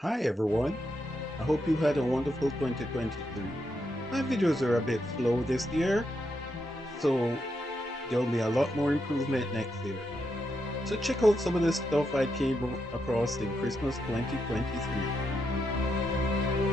Hi everyone, I hope you had a wonderful 2023. My videos are a bit slow this year, so there'll be a lot more improvement next year. So check out some of the stuff I came across in Christmas 2023.